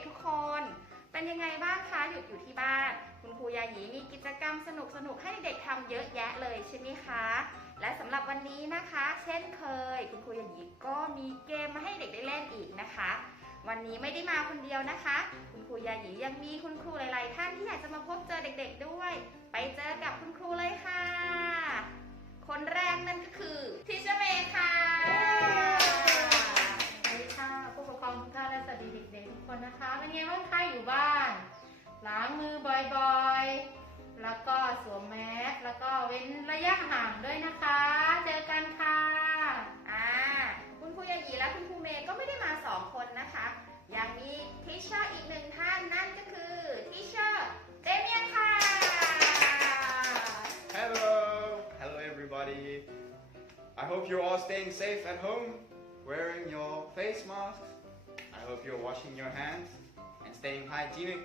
ด็กๆทุกคน เป็นยังไงบ้างคะหยุดอยู่ที่บ้าน คุณครูยาหยีมีกิจกรรมสนุกๆให้เด็กทำเยอะแยะเลยใช่ไหมคะ และสำหรับวันนี้นะคะ เช่นเคย คุณครูยาหยีก็มีเกมมาให้เด็กได้เล่นอีกนะคะ วันนี้ไม่ได้มาคนเดียวนะคะ คุณครูยาหยียังมีคุณครูหลาย ๆ ท่านที่อยากจะมาพบเจอเด็ก ๆ ด้วย ไปเจอกับคุณครูเลยค่ะ คนแรก อยู่บ้าน ล้างมือบ่อยๆ แล้วก็สวมแมสแล้วก็เว้นระยะห่างด้วยนะคะ เจอกันค่ะอ่าคุณครูยาหยีและคุณครูเมย์ก็ไม่ได้มาสองคนนะคะ ยังมีทิชเชอร์อีกหนึ่งท่านนั่นก็คือทิชเชอร์เดเมียนค่ะ Hello! Hello, everybody. I hope you're all staying safe at home, wearing your face masks. I hope you're washing your hands and staying hygienic.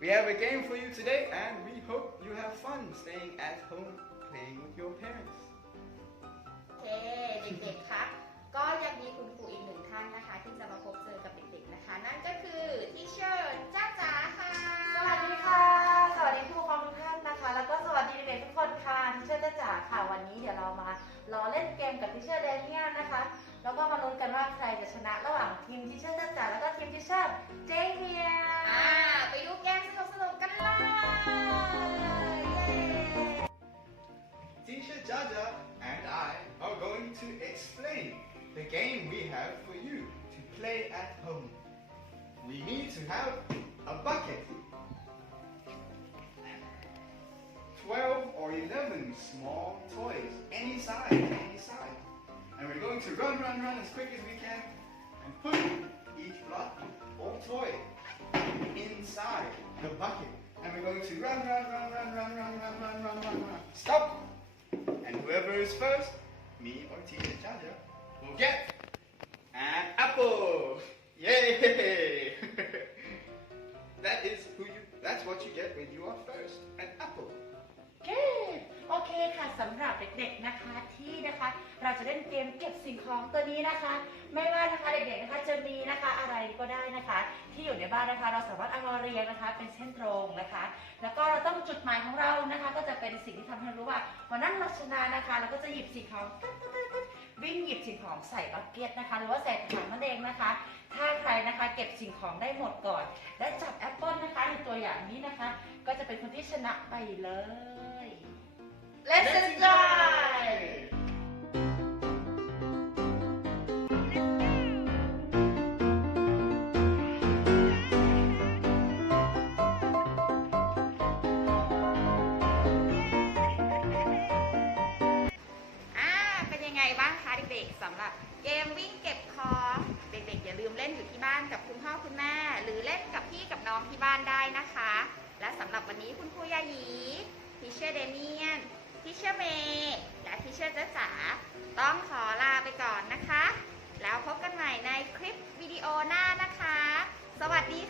We have a game for you today, and we hope you have fun staying at home playing with your parents. โอเคเด็กๆคะก็ยังมีคุณครูอีกหนึ่งท่านนะคะ ที่จะมาพบเจอกับเด็กๆนะคะ นั่นก็คือทิชเชอร์จ้าจ๋าค่ะ สวัสดีค่ะ สวัสดีผู้ปกครองทุกท่านนะคะ แล้วก็สวัสดีเด็กๆทุกคนค่ะทิเชอร์จ้าจ๋าค่ะ วันนี้เดี๋ยวเรามารอเล่นเกมกับทิเชอร์แดเนียลนะคะ แล้วก็มาลุ้นกันว่าใครจะชนะระหว่างทีมทิเชอร์จ้าจ๋าแล้วก็ทีมทิเชอร์เจเมีย อ่าไปดูเกมสนุกๆกันเลย Teacher Jaja and I are going to explain the game we have for you to play at home. We need to have a bucket. 12 or 11 small toys, any size, any size. And we're going to run, run, run as quick as we can and put each block or toy inside the bucket. And we're going to run, run, run, run, run, run, run, run, run, run, run. Stop! And whoever is first, me or Teacher Jaja, will get an apple. Yay! that is who you. That's what you get when you are first. An apple. สำหรับเด็กๆนะคะที่นะคะเราจะเล่นเกมเก็บสิ่งของตัวนี้นะคะ ไม่ว่านะคะเด็กๆนะคะจะมีนะคะอะไรก็ได้นะคะ ที่อยู่ในบ้านนะคะ เราสามารถเอามาเรียงนะคะ เป็นเส้นตรงนะคะ แล้วก็เราต้องจุดหมายของเรานะคะ ก็จะเป็นสิ่งที่ทำให้รู้ว่าวันนั้นเราชนะนะคะเราก็จะหยิบสิ่งของวิ่งหยิบสิ่งของใส่บักเก็ตนะคะ หรือว่าใส่ถังนั่นเองนะคะ ถ้าใครนะคะเก็บสิ่งของได้หมดก่อน และจับแอปเปิลนะคะในตัวอย่างนี้นะคะ ก็จะเป็นคนที่ชนะไปเลย Let's enjoy! อ่าเป็นยังไงบ้างคะเด็กๆสำหรับเกมวิ่งเก็บของเด็กๆ อย่าลืมเล่นอยู่ที่บ้านกับคุณพ่อคุณแม่ หรือเล่นกับพี่กับน้องที่บ้านได้นะคะ และสำหรับวันนี้คุณครูยายี ทิเชอร์เดเนียน ทิเชอร์เมย์และทิเชอร์จ๊ะจ๋าต้องขอลาไปก่อนนะคะ แล้วพบกันใหม่ในคลิปวิดีโอหน้านะคะ สวัสดี